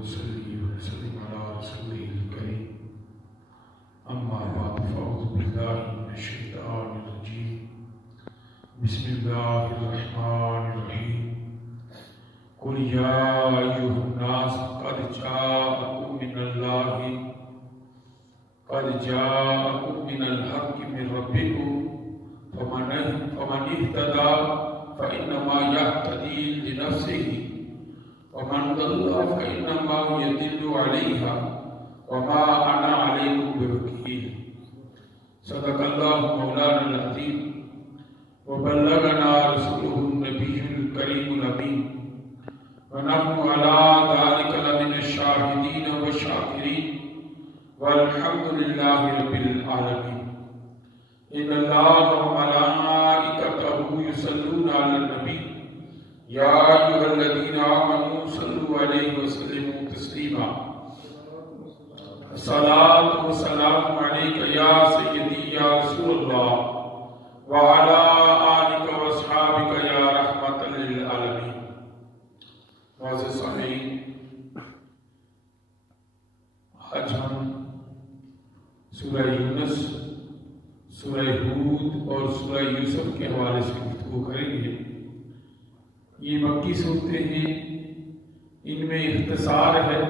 ونصلي ونسلم على رسوله الكريم أما بعد فأعوذ بالله من الشيطان الرجيم بسم الله الرحمن الرحيم قل يا أيها الناس قد جاءكم من الحق من ربكم فمن اهتدى فإنما يهتدي لنفسه ومن ضل فإنما يضل عليها وما أنا عليكم بوكيل صدق الله مولانا العظيم وبلغنا رسوله النبي الكريم الأمين ونحن على ذلك لمن الشاهدين والشاكرين والحمد لله رب العالمين إن الله وملائكته يصلون على النبي يا أيها الذين آمنوا صلوا عليه وسلموا تسليما الصلاة والسلام عليك يا سيدي يا رسول الله وعلى آلك وأصحابك يا رحمة للعالمين. معزز سامعین، آج ہم سورہ یونس، سورہ ہود اور سورہ یوسف کے حوالے سے گفتگو کریں گے۔ یہ مکی صورتیں ہیں، ان میں اختصار ہے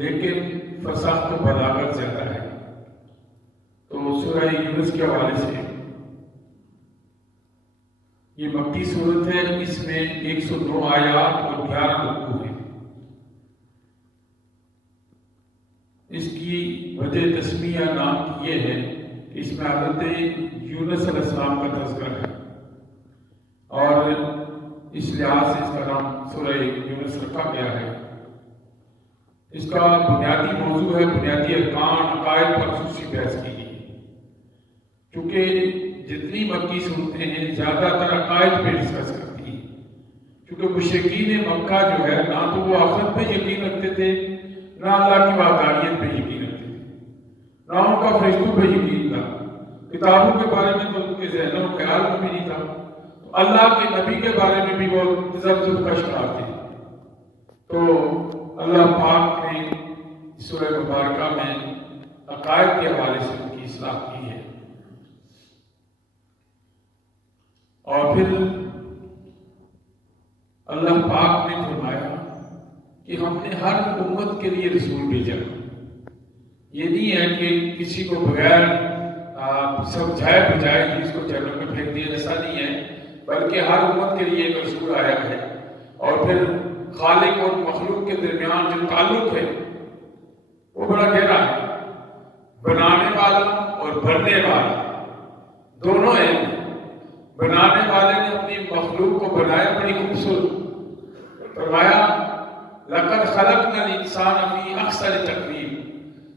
لیکن فصاحت و بلاغت زیادہ ہے۔ تو سورہ یونس کے حوالے سے یہ مکی صورت ہے، اس میں 109 آیات اور 11 رکوع ہیں۔ اس کی وجہ تسمیہ نام کی یہ ہے کہ اس میں حضرت یونس علیہ السلام کا تذکرہ ہے، اور اس لحاظ سے اس کا نام سورہ یونس رکھا گیا ہے۔ اس کا بنیادی موضوع ہے بنیادی ارکان، عقائد پر خصوصی بحث کی گئی، چونکہ جتنی مکی صورتیں ہیں زیادہ تر عقائد پہ ڈسکس کرتی ہیں، کیونکہ مشرکین مکہ جو ہے نہ تو وہ آخرت پہ یقین رکھتے تھے، نہ اللہ کی وحدانیت پہ یقین رکھتے تھے، نہ ان کا فرشتوں پہ یقین تھا، کتابوں کے بارے میں تو ان کے ذہنوں و خیال میں بھی نہیں تھا، تو اللہ کے نبی کے بارے میں بھی وہ تذبذب کا شکار تھے۔ تو اللہ پاک نے سورہ مبارکہ میں عقائد کے حوالے سے ان کی اصلاح کی ہے، اور پھر اللہ پاک نے فرمایا کہ ہم نے ہر امت کے لیے رسول بھیجا۔ یہ نہیں ہے کہ کسی کو بغیر سمجھائے بجائے اس کو جنت میں پھینک دیا، ایسا نہیں ہے، بلکہ ہر امت کے لیے ایک رسول آیا ہے۔ اور پھر خالق اور مخلوق کے درمیان جو تعلق ہے وہ بڑا گہرا ہے، بنانے والا اور بننے والا دونوں ہیں۔ بنانے والے نے اپنی مخلوق کو بنایا بڑی خوبصورت، فرمایا لَقَدْ خَلَقْنَا الْإِنسَانَ فِي أَحْسَنِ تَقْوِيمٍ،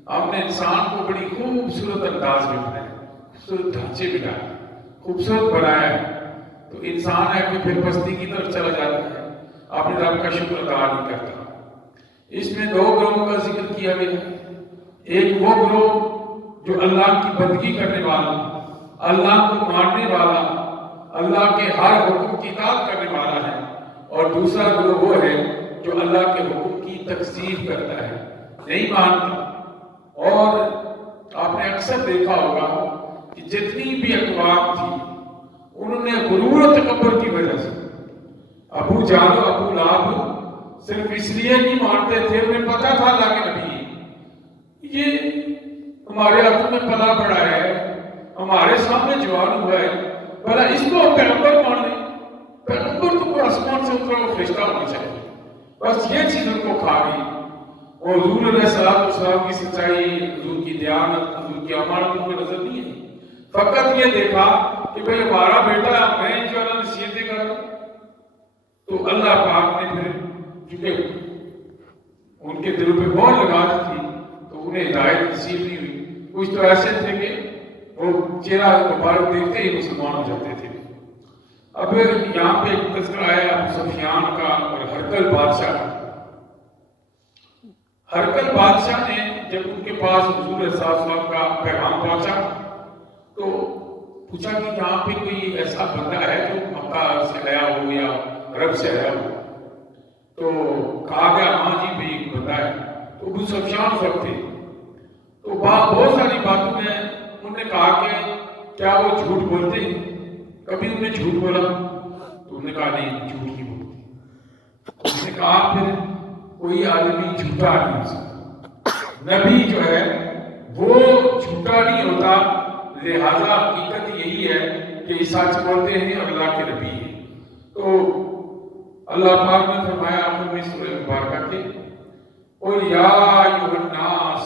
ہم نے انسان کو بڑی خوبصورت انداز میں بنایا، خوبصورت ڈھانچے میں ڈالا، خوبصورت بنایا ہے۔ تو انسان ہے کہ پھر پستی کی طرف چلا جاتا ہے، اپنے رب کا شکر ادا نہیں کرتا۔ اس میں دو گروہوں کا ذکر کیا گیا ہے، ایک وہ گروہ جو اللہ کی بندگی کرنے والا، اللہ کو ماننے والا، اللہ کے ہر حکم کی اطاعت کرنے والا ہے، اور دوسرا گروہ وہ ہے جو اللہ کے حکم کی تکذیب کرتا ہے، نہیں مانتا۔ اور آپ نے اکثر دیکھا ہوگا کہ جتنی بھی اقوام تھی انہوں نے غرور و تکبر کی وجہ سے، ابو جہل و ابو لہب صرف اس لیے نہیں مانتے تھے، انہیں پتا تھا اللہ کے نبی یہ ہمارے ہاتھوں میں پلا بڑا ہے، ہمارے سامنے جوان ہوا ہے، بھلا اس کو پیغمبر مان لیں، پیغمبر تو کوئی آسمان سے اترا ہوا فرشتہ ہونا چاہیے۔ بس یہ چیز ان کو کھا گئی، اور حضور علیہ السلام کی سچائی، حضور کی دیانت، حضور کی امانت ان کو نظر نہیں ہے، فقط یہ دیکھا کہ بھئی ہمارا بیٹا میں جو اللہ نصیحتیں کر رہا ہوں۔ تو اللہ پاک نے پھر چونکہ ان کے دلوں پہ مہر لگا دی تھی تو انہیں ہدایت نصیب نہیں ہوئی۔ کچھ تو ایسے تھے کہ وہ چہرہ مبارک دیکھتے ہی مسلمان ہو جاتے تھے۔ اب یہاں پہ ایک تذکرہ آیا ابو سفیان کا اور ہرقل بادشاہ کا۔ ہرقل بادشاہ نے جب ان کے پاس حضور صلی اللہ علیہ وسلم کا پیغام پہنچا تو پوچھا کہ یہاں پہ کوئی ایسا بندہ ہے جو مکہ سے آیا ہو یا عرب سے آیا ہو؟ تو کہا گیا ہاں جی بھی ایک ابو سفیان سب تھے. تو بہت ساری باتوں میں انہوں نے کہا کہ کیا وہ جھوٹ بولتے ہیں؟ کبھی انہوں نے جھوٹ بولا؟ تو انہوں نے کہا نہیں، جھوٹ نہیں بولتے. اس نے کہا پھر کوئی آدمی جھوٹا نہیں ہو سکتا، نبی جو ہے وہ جھوٹا نہیں ہوتا. لہذا حقیقت یہی ہے کہ یہ سچ بولتے ہیں اور اللہ کے نبی ہیں. تو اللہ پاک نے فرمایا آخر میں سورہ مبارکہ کے قُلْ يَا أَيُّهَا النَّاسُ،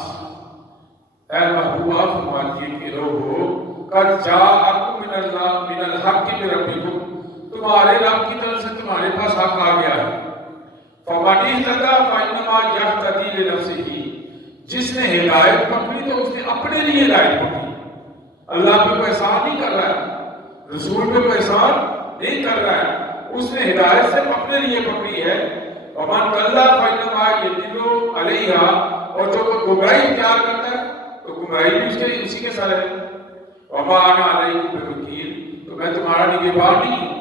اے محبوبہ فرمائیے کہ لوگو قَدْ جَاءَكُم مِّنَ الْحَقِّ مِن رَبِّكُم، تمہارے رب کی طرف سے تمہارے پاس حق آ گیا ہے. فَمَنِ اهْتَدَىٰ فَإِنَّمَا يَهْتَدِي لِنَفْسِهِ، جس نے ہدایت پکڑی تو اس نے اپنے لیے ہدایت پکڑی. اللہ پہ کوئی احسان نہیں کر رہا ہے، رسول پہ کوئی احسان نہیں کر رہا ہے، اس نے ہدایت صرف اپنے لیے پکڑی ہے. وَمَنْ ضَلَّ فَإِنَّمَا يَضِلُّ عَلَيْهَا، اور جو کوئی گمراہی اختیار کرتا ہے تو گمراہی بھی اسی کے ساتھ ہے. وَمَا أَنَا عَلَيْكُمْ بِوَكِيلٍ، تو میں تمہارا نگہبان نہیں ہوں،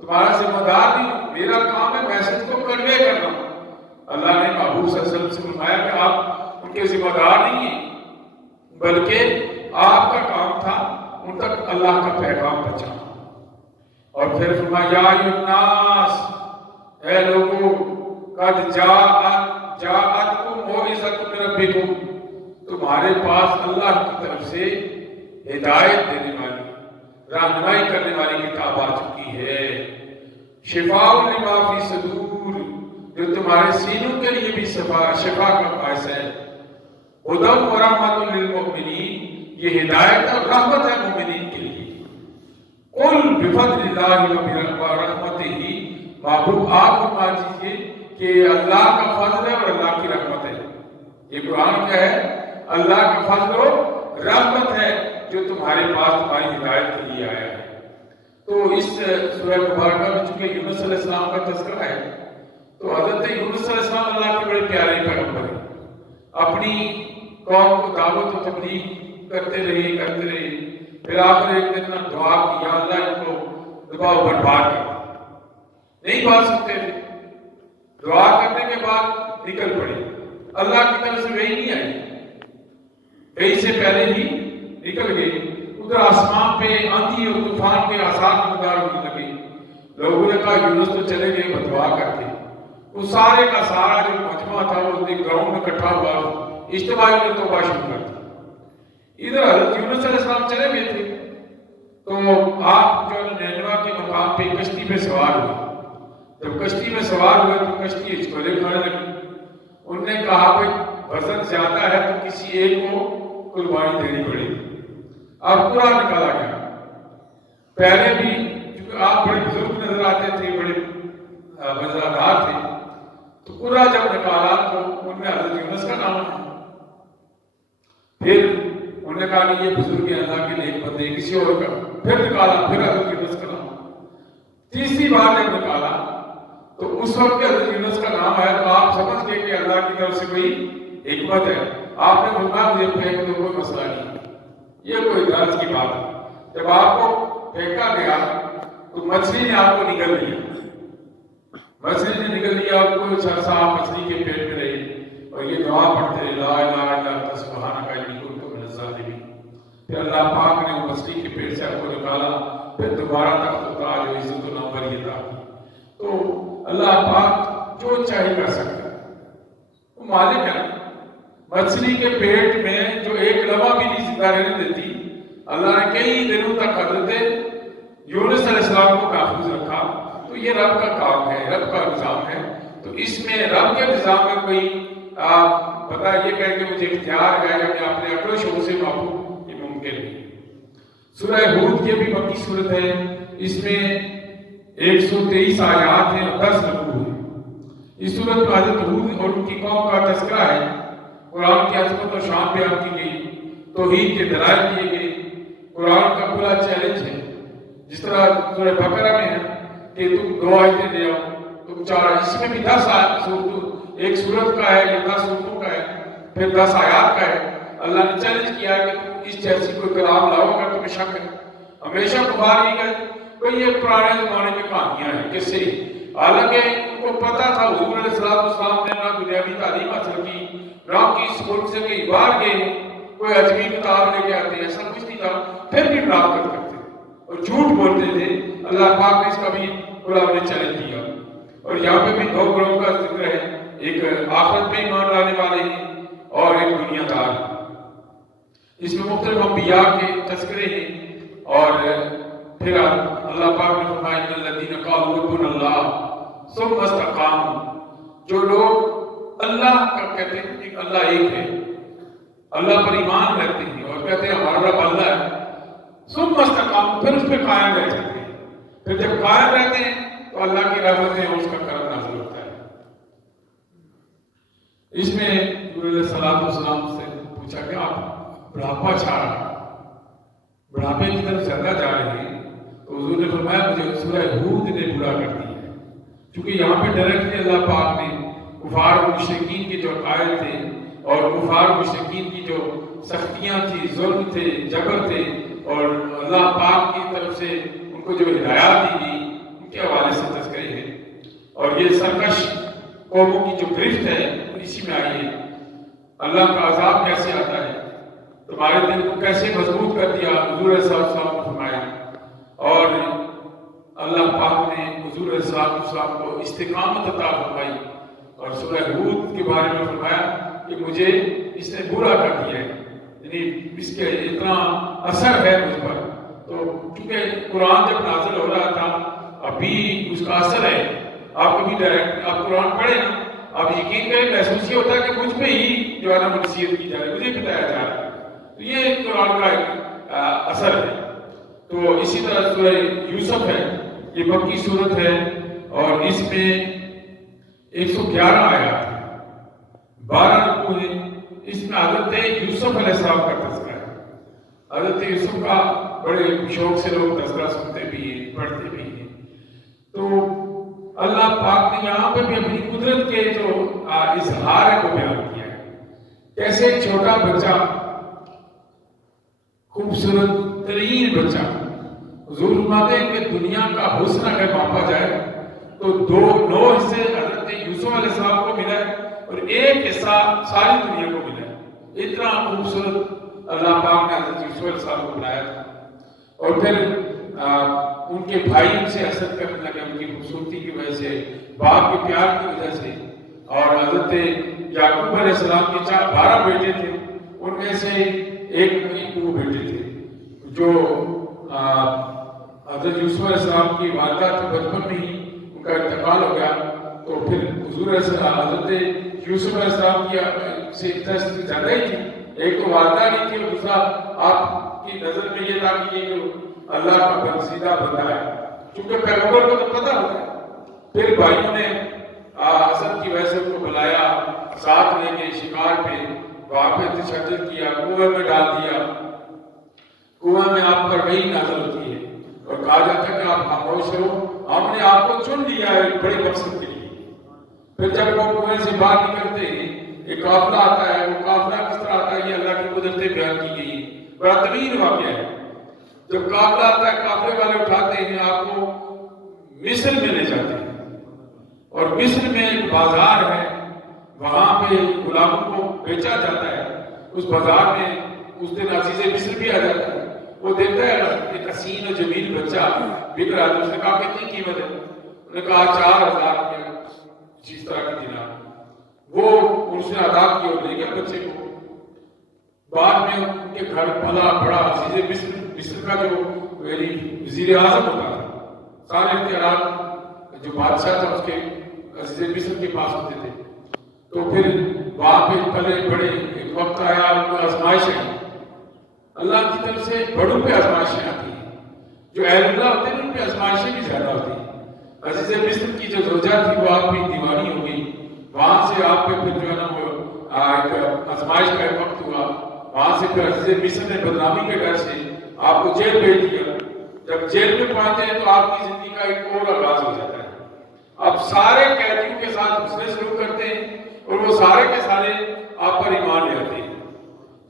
تمہارا ذمہ دار نہیں ہوں، میرا کام ہے میسج کو کنوے کرنا. اللہ نے محبوب صلی اللہ علیہ وسلم سے فرمایا کہ آپ ان کے ذمہ دار نہیں ہیں، بلکہ آپ کا کام تھا ان تک اللہ کا پیغام پہنچانا. اور پھر فرمایا یا ایھا الناس، اے لوگوں، قد جاءتکم موعظۃ من ربکم، تمہارے پاس اللہ کی طرف سے ہدایت دینے والی، رہنمائی کرنے والی کتاب آ چکی ہے. شفاء لما فی صدور، جو تمہارے سینوں کے لیے بھی شفا کا باعث ہے. ہدی و رحمۃ للمؤمنین، یہ ہدایت اور رحمت ہے مومنین کے لیے. قل بفضل اللہ و رحمتہ، محبوب آپ فرما دیجیے کہ اللہ کا فضل ہے اور اللہ کی رحمت ہے. یہ قرآن کیا ہے؟ اللہ کا فضل و رحمت ہے جو تمہارے پاس تمہاری ہدایت کے لیے آیا ہے. تو اس سورہ مبارکہ میں چونکہ یونس علیہ السلام کا تذکرہ ہے، تو حضرت یونس علیہ السلام اللہ کے بڑے پیارے پیغمبر ہیں. اپنی قوم کو دعوت و تبلیغ کرتے رہے. پھر آخر ایک دن دعا کی، یا اللہ ان کو دبا و برباد کر. نہیں بات سکتے تھے، دعا کرنے کے بعد نکل پڑے. اللہ کی طرف سے وحی نہیں آئی، وحی سے پہلے ہی نکل گئے. ادھر آسمان پہ آندھی اور طوفان کے آثار نمودار ہونے لگے. لوگوں نے کہا یونس تو چلے گئے بدعا کر کے. وہ سارے کا سارا جو مجمع تھا وہ گراؤنڈ میں اکٹھا ہوا، اجتماعی نے توبہ شروع کر دی. ادھر حضرت یونس علیہ السلام چلے گئے تھے، تو آپ جو نینوا کے مقام پہ کشتی پہ سوار ہوئے. جب کشتی میں سوار ہوئے تو کشتی ہچکولے کھانے لگی. انہوں نے کہا بھائی وزن زیادہ ہے تو کسی ایک کو قربانی دینی پڑے گی. اب قرآن نکالا گیا. پہلے بھی کیونکہ آپ بڑے بزرگ نظر آتے تھے، بڑے وزادار تھے، تو قرآن جب نکالا تو ان میں حضرت یونس کا نام ہے. پھر انہوں نے کہا کہ یہ بزرگ اللہ کے نیک بندے، کسی اور کا. پھر نکالا، پھر حضرت یونس کا نام. تیسری بار جب نکالا تو اس وقت حضرت یونس کا نام آیا تو آپ سمجھ گئے کہ اللہ کی طرف سے کوئی حکمت ہے. آپ نے فرمایا مجھے پھینک دو، کوئی مسئلہ نہیں، یہ کوئی درس کی بات ہے. جب آپ کو پھینکا گیا تو مچھلی نے آپ کو نگل لیا. مچھلی نے نگل لیا اور کوئی عرصہ آپ مچھلی کے پیٹ میں رہے اور یہ دعا پڑھتے رہے، لا الہ الا انت سبحانک انی کنت من الظالمین. پھر اللہ پاک نے مچھلی کے پیٹ سے آپ کو نکالا، پھر دوبارہ تخت و تاج و عزت و ناموری عطا کی. تو اللہ پاک جو چاہے کر سکتا ہے، وہ مالک ہے. مچھلی کے پیٹ میں جو ایک لمحہ بھی نہیں زندہ رہنے دیتی، اللہ نے کئی دنوں تک حضرت یونس علیہ السلام کو محفوظ رکھا. تو یہ رب کا کام ہے، رب کا نظام ہے. تو اس میں رب کے نظام میں کوئی پتہ یہ کہے کہ مجھے اختیار ہے یا میں اپنے عقل و شعور سے معفو، یہ ممکن نہیں. سورہ ہود یہ بھی مکی صورت ہے، اس میں 123 آیات ہیں اور 10 رکوع ہیں. اس صورت میں حضرت ہود اور ان کی قوم کا تذکرہ ہے. قرآن کی عظمت اور شان بیان کی گئی، توحید کے دلائل دیے گئے. قرآن کا پورا چیلنج ہے. جس طرح سورہ بقرہ میں ہے کہ تم 2 آیتیں لے آؤ، تم 4، اس میں بھی 10 آیات، ایک سورت کا ہے، یہ 10 سورتوں کا ہے، پھر 10 آیات کا ہے. اللہ نے چیلنج کیا کہ تم اس جیسی کوئی کلام لاؤ اگر تمہیں شک ہے. ہمیشہ کفار یہ کہتے بھئی یہ پرانے زمانے کی کہانیاں ہیں، کس سے؟ حالانکہ ان کو پتہ تھا حضور علیہ السلام نے نہ دنیاوی تعلیم حاصل کی، نہ کس ملک سے کئی بار گئے، کوئی عجیب کتاب لے کے آتے، ایسا کچھ نہیں تھا، پھر بھی ڈراپ کرتے تھے اور جھوٹ بولتے تھے۔ اللہ پاک نے اس کا بھی قرآن میں چیلنج دیا۔ اور یہاں پہ بھی دو گروہوں کا ذکر ہے، ایک آخرت پہ ایمان لانے والے ہیں اور ایک دنیا دار۔ اس میں مختلف انبیاء کے تذکرے ہیں، اور پھر اللہ پاک نے فرمایا ان الذین قالوا ربنا اللہ ثم استقاموا، جو لوگ اللہ کا کہتے ہیں کہ اللہ ایک ہے، اللہ پر ایمان رکھتے ہیں اور کہتے ہیں ہمارا رب اللہ ہے، ثم استقاموا، پھر اس پہ قائم رہ جاتے ہیں، پھر جب قائم رہتے ہیں تو اللہ کی رحمتیں اور اس کا کرم نازل ہوتا ہے۔ اس میں حضور علیہ السلام سے پوچھا کہ آپ بڑھاپا چھا رہا، بڑھاپے کی طرف زیادہ جا رہے ہیں، تو حضور نے فرمایا مجھے سورہ ہود نے برا کر دیا ہے، چونکہ یہاں پہ ڈائریکٹلی اللہ پاک نے کفار و مشرکین کے جو عقائد تھے اور کفار و مشرکین کی جو سختیاں تھی، ظلم تھے، جبر تھے، اور اللہ پاک کی طرف سے ان کو جو ہدایات دی گئی ان کے حوالے سے تذکرے ہیں۔ اور یہ سرکش قوموں کی جو گرفت ہے اسی میں آئی ہے۔ اللہ کا عذاب کیسے آتا ہے، تمہارے دل کو کیسے مضبوط کر دیا، حضور صلی اللہ علیہ وسلم نے فرمایا۔ اور اللہ پاک نے حضور صلی اللہ علیہ وسلم کو استقامت عطا فرمائی، اور سورہ ہود کے بارے میں فرمایا کہ مجھے اس نے برا کر دیا ہے، یعنی اس کے اتنا اثر ہے مجھ پر۔ تو چونکہ قرآن جب نازل ہو رہا تھا ابھی اس کا اثر ہے، آپ کبھی ڈائریکٹ آپ قرآن پڑھیں نا، آپ یقین کریں محسوس یہ ہوتا ہے کہ مجھ پہ ہی جو ہے نا نصیحت کی جا رہی ہے، مجھے بتایا جا رہا ہے، تو یہ قرآن کا ایک اثر ہے۔ تو اسی طرح سورہ یوسف ہے، یہ مکی صورت ہے، اور اس میں 111 آیات ہیں، 12 رکوع ہیں۔ اس میں حضرت یوسف علیہ السلام کا تذکرہ ہے۔ حضرت یوسف کا بڑے شوق سے لوگ تذکرہ سنتے بھی ہیں، پڑھتے بھی ہیں۔ تو اللہ پاک نے یہاں پہ بھی اپنی قدرت کے جو اظہار ہے کو بیان کیا ہے، کیسے ایک چھوٹا بچہ، خوبصورت ترین بچہ، حضور فرماتے ہیں کہ دنیا کا حسن اگر ماپا جائے تو 9 حصے حضرت یوسف علیہ السلام کو ملا ہے اور ایک حصہ ساری دنیا کو ملا ہے۔ اتنا خوبصورت اللہ پاک نے حضرت یوسف علیہ السلام کو بنایا تھا۔ اور پھر ان کے بھائی ان سے حسد کرنے لگے ان کی خوبصورتی کی وجہ سے، باپ کے پیار کی وجہ سے۔ اور حضرت یعقوب علیہ السلام کے 12 بیٹے تھے، ان میں سے ایک وہ بیٹے تھے جو حضرت یوسف علیہ السلام کی والدہ تھی، بچپن میں ہی ان کا انتقال ہو گیا۔ تو پھر حضور علیہ السلام حضرت یوسف علیہ السلام کی سے دست زیادہ ہی تھی، ایک تو والدہ نہیں تھی اور دوسرا آپ کی نظر میں یہ تھا کہ یہ جو اللہ کا برگزیدہ بندہ ہے، چونکہ پیغمبر کو تو پتہ ہوتا ہے۔ پھر بھائیوں نے حسد کی وجہ سے ان کو بلایا، ساتھ لے کے شکار پہ، وہاں پہ تشدد کیا، کنویں میں ڈال دیا۔ کنویں میں آپ پر وحی نازل ہوتی ہے اور کہا جاتا ہے کہ آپ خاموش رہو، ہم نے آپ کو چن لیا ہے ایک بڑے مقصد کے لیے۔ پھر جب وہ کنویں سے باہر نکلتے ہیں، ایک قافلہ آتا ہے، وہ قافلہ کس طرح آتا ہے یہ اللہ کی قدرتیں بیان کی گئی ہیں، بڑا طویل واقعہ ہے۔ جب قافلہ آتا ہے، قافلے والے اٹھاتے ہیں آپ کو مصر میں لے جاتے ہیں، اور مصر میں ایک بازار ہے، وہاں پہ غلاموں کو بیچا جاتا ہے۔ اس بازار میں اس دن عزیز مصر بھی آ جاتا ہے، وہ دیکھتا ہے ایک حسین و جمیل بچہ بک رہا ہے، اس نے کہا کتنی قیمت ہے؟ انہوں نے کہا 4000 روپیہ جس طرح کی دینار۔ وہ اس نے ادا کی اور لے گیا بچے کو۔ بعد میں ان کے گھر پلا بڑا عزیز مصر کا جو وزیر اعظم ہوتا تھا، سارے اختیارات جو بادشاہ تھا اس کے عزیز مصر کے پاس ہوتے تھے۔ تو پھر وہاں پہ پلے بڑے، ایک وقت آیا ان کو آزمائش آئی، اللہ کی طرف سے بڑوں پہ آزمائشیں آتی ہیں، جو اہل اللہ ہوتے ہیں ان پہ آزمائشیں بھی زیادہ ہوتی ہیں۔ عزیز مصر کی جو زوجہ تھی وہ آپ کی دیوانی ہو گئی، وہاں سے آپ پہ پھر جو ہے نا وہ ایک آزمائش کا ایک وقت ہوا، وہاں سے پھر عزیز مصر نے بدنامی کے ڈر سے آپ کو جیل بھیج دیا۔ جب جیل میں پہنچے ہیں تو آپ کی زندگی کا ایک اور آغاز ہو جاتا ہے۔ اب سارے قیدیوں کے ساتھ حسن سلوک کرتے ہیں اور وہ سارے کے سارے آپ پر ایمان لے آتے ہیں۔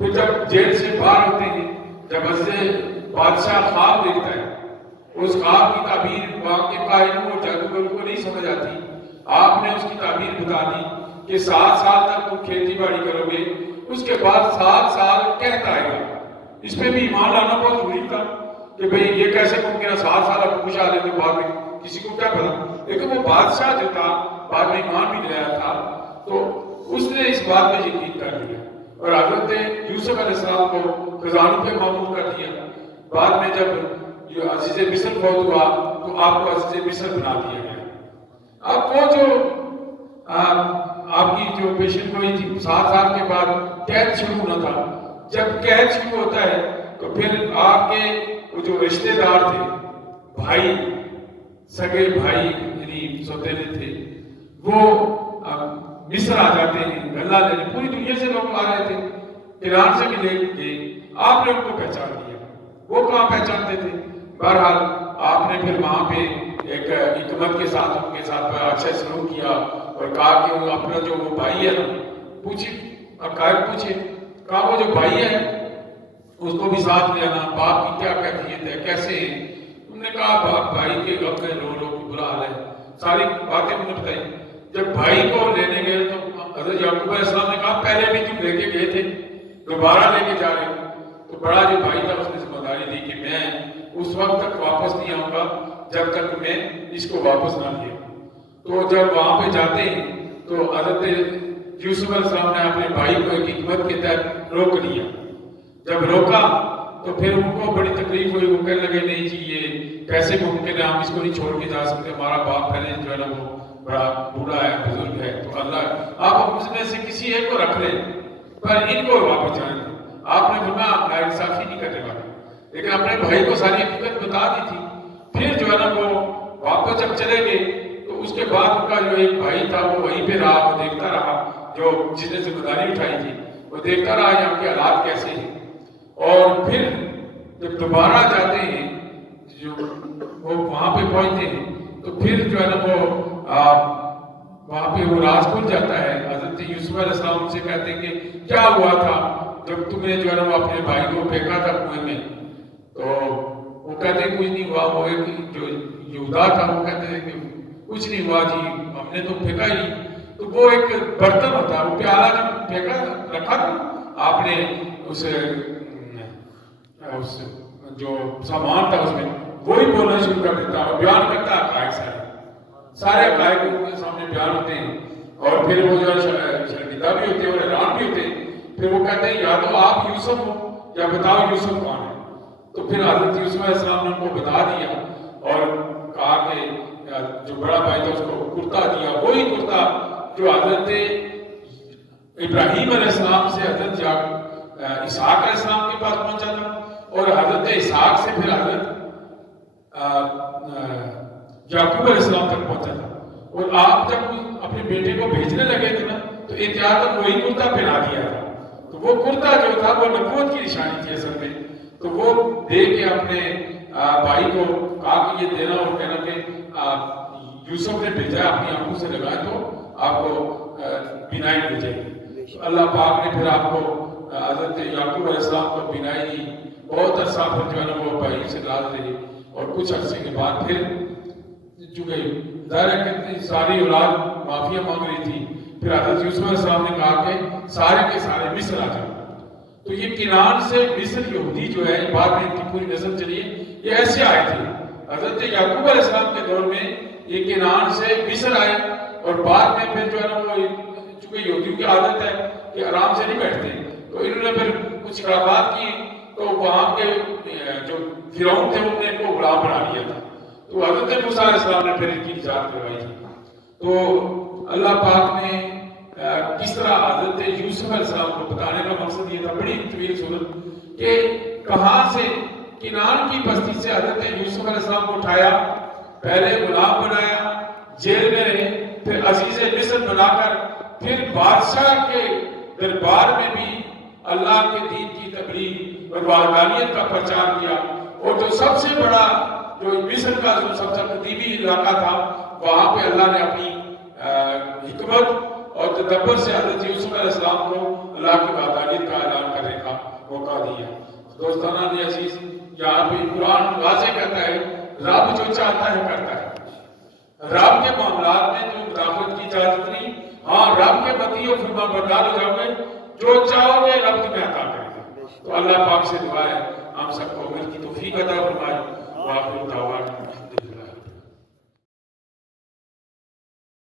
پھر جب جیل سے باہر ہوتے ہیں، جب عزیز بادشاہ خواب دیکھتا ہے، اس خواب کی تعبیر وہاں کے قائدوں اور جادوگروں کو نہیں سمجھ آتی، آپ نے اس کی تعبیر بتا دی کہ 7 سال تک تم کھیتی باڑی کرو گے، اس کے بعد 7 سال قحط آئے گا۔ اس پہ بھی ایمان لانا بہت ضروری تھا کہ بھئی یہ کیسے ممکن ہے 7 سال اب خوش حالت میں، بعد میں کسی کو کیا پتا۔ لیکن وہ بادشاہ جو تھا بعد میں ایمان بھی لایا تھا، تو اس نے اس بات پہ یقین کر لیا اور حضرت یوسف علیہ السلام کو خزانوں پہ معمور کر دیا۔ بعد میں جب یہ عزیز مصر فوت ہوا تو آپ کو عزیز مصر بنا دیا گیا۔ اب وہ جو آپ کی جو پیشن گوئی تھی 7 سال کے بعد قید شروع ہونا تھا، جب قید شروع ہوتا ہے تو پھر آپ کے وہ جو رشتے دار تھے، بھائی، سگے بھائی یعنی سوتیلے تھے، وہ مصر آ جاتے ہیں غلہ لینے۔ پوری دنیا سے لوگ آ رہے تھے، ایران سے بھی لے کے آپ نے ان کو پہچان لیا۔ وہ کہاں پہچانتے تھے؟ بہرحال آپ نے پھر وہاں پہ ایک حکمت کے ساتھ ان کے ساتھ بڑا اچھا سلوک کیا اور کہا کہ وہ اپنا جو وہ بھائی ہے نا، پوچھے حقائق پوچھے، کہا وہ جو بھائی ہے اس کو بھی ساتھ لے آنا، باپ کی کیا کیفیت ہے، کیسے ہے۔ انہوں نے کہا باپ بھائی کے غم میں رو رو کے برا حال ہے، ساری باتیں انہوں نے بتائی۔ جب بھائی کو لینے گئے تو حضرت یعقوب علیہ السلام نے کہا پہلے بھی تم لے کے گئے تھے، دوبارہ لے کے جا رہے ہو۔ تو بڑا جو بھائی تھا اس نے ذمہ داری دی کہ میں اس وقت تک واپس نہیں آؤں گا جب تک میں اس کو واپس نہ لیا۔ تو جب وہاں پہ جاتے ہیں تو حضرت یوسف علیہ السلام نے اپنے بھائی کو ایک حکمت کے تحت روک لیا۔ جب روکا تو پھر ان کو بڑی تکلیف ہوئی، وہ کہنے لگے نہیں جی یہ کیسے ممکن ہے، ہم اس کو نہیں چھوڑ کے جا سکتے، ہمارا باپ پہلے جو ہے نا وہ بڑا بوڑھا ہے، بزرگ ہے، تو اللہ آپ اس میں سے کسی ایک کو رکھ لیں پر ان کو واپس جانے دیں۔ آپ نے فرمایا ناانصافی نہیں کرنے والے، لیکن اپنے بھائی کو ساری حقیقت بتا دی تھی۔ پھر جو ہے نا وہ واپس جب چلے گئے تو اس کے بعد ان کا جو ایک بھائی تھا وہ وہیں پہ رہا، وہ دیکھتا رہا، جو جس نے ذمہ داری اٹھائی تھی وہ دیکھتا رہا یہاں کے حالات کیسے ہیں۔ اور پھر جب دوبارہ جاتے ہیں جو وہ وہاں پہ پہنچتے ہیں تو پھر جو ہے نا وہ وہاں پہ وہ راز کھل جاتا ہے۔ حضرت یوسف علیہ السلام سے کہتے ہیں کہ کیا ہوا تھا جب تم نے جو ہے نا وہ اپنے بھائی کو پھینکا تھا کنویں میں؟ تو وہ کہتے ہیں کچھ نہیں ہوا۔ وہ ایک جو یہودا تھا وہ کہتے ہیں کہ کچھ نہیں ہوا جی، ہم نے تو پھینکا ہی نہیں۔ تو وہ ایک برتن ہوتا ہے، وہ پیالہ جو پھینکا رکھا تھا آپ نے، اس جو سامان تھا اس میں، وہی بولنا شروع کر دیتا اور بیان کرتا ہے حقائق سارے حقائق ان کے سامنے بیان ہوتے ہیں۔ اور پھر وہ جو شرمندہ بھی ہوتے ہیں اور حیران بھی ہوتے ہیں۔ پھر وہ کہتے ہیں یا تو آپ یوسف ہو یا بتاؤ یوسف کون ہے۔ تو پھر حضرت یوسف علیہ السلام نے ان کو بتا دیا اور کہا کہ جو بڑا بھائی تھا اس کو کرتا دیا، وہی کرتا جو حضرت ابراہیم علیہ السلام سے حضرت اسحاق علیہ السلام کے پاس پہنچا تھا اور حضرت اسحاق سے پھر حضرت یعقوب علیہ السلام تک پہنچا تھا۔ اور آپ جب اپنے بیٹے کو بھیجنے لگے تھے نا تو احتیاطاً وہی کرتا پہنا دیا تھا۔ تو وہ کرتا جو تھا وہ نبوت کی نشانی تھی اصل میں۔ تو وہ دے کے اپنے بھائی کو کہا کہ یہ دینا اور کہنا کہ یوسف نے بھیجا اپنی آنکھوں سے لگائے تو آپ کو بینائی مل جائے گی۔ تو اللہ پاک نے پھر آپ کو حضرت یعقوب علیہ السلام کو بینائی دی۔ بہت عرصہ پھر جو ہے نا وہ بھائی سے راز رہی اور کچھ عرصے کے بعد پھر چونکہ ظاہر ہے کہ ساری اولاد معافیا مانگ رہی تھی، پھر حضرت یوسف علیہ السلام نے کہا کہ سارے کے سارے مصر آ جاؤ۔ تو یہ کنعان سے مصر یہودی جو ہے بعد میں ان کی پوری نسل چلی ہے، یہ ایسے آئے تھے۔ حضرت یعقوب علیہ السلام کے دور میں یہ کنعان سے مصر آئے اور بعد میں پھر جو ہے نا وہ چونکہ یہودیوں کی عادت ہے کہ آرام سے نہیں بیٹھتے، تو انہوں نے پھر کچھ خرابات کی تو وہاں کے جو فرعون تھے انہوں نے ان کو غلام بنا لیا تھا۔ تو حضرت موسیٰ علیہ السلام نے پھر ان کی نجات کروائی تھی۔ تو اللہ پاک نے کس طرح حضرت یوسف علیہ السلام کو بتانے کا مقصد یہ تھا، بڑی طویل صورت، کہ کہاں سے کنعان کی بستی سے حضرت یوسف علیہ السلام کو اٹھایا، پہلے غلام بنایا، جیل میں رہے، پھر عزیز مصر بنا کر پھر بادشاہ کے دربار میں بھی اللہ کے دین کی تبلیغ اور وحدانیت کا پرچار کیا۔ اور جو سب سے بڑا جو مصر کا جو سب سے قدیمی علاقہ تھا وہاں پہ اللہ نے اپنی حکمت اور تدبر سے حضرت یوسف علیہ السلام کو اللہ کی وحدانیت کا اعلان کرنے کا موقع دیا۔ دوستانہ عزیز، یہاں پہ قرآن واضح کہتا ہے رب جو چاہتا ہے کرتا ہے۔ رب کے معاملات میں جو مداخلت کی اجازت نہیں، ہاں رب کے متی و فرما بردار ہو جاؤ گے، جو چاہو گے رب تمہیں عطا کرے گا۔ تو اللہ پاک سے دعا ہے ہم سب کو عمل کی توفیق عطا فرمائے۔ وآخر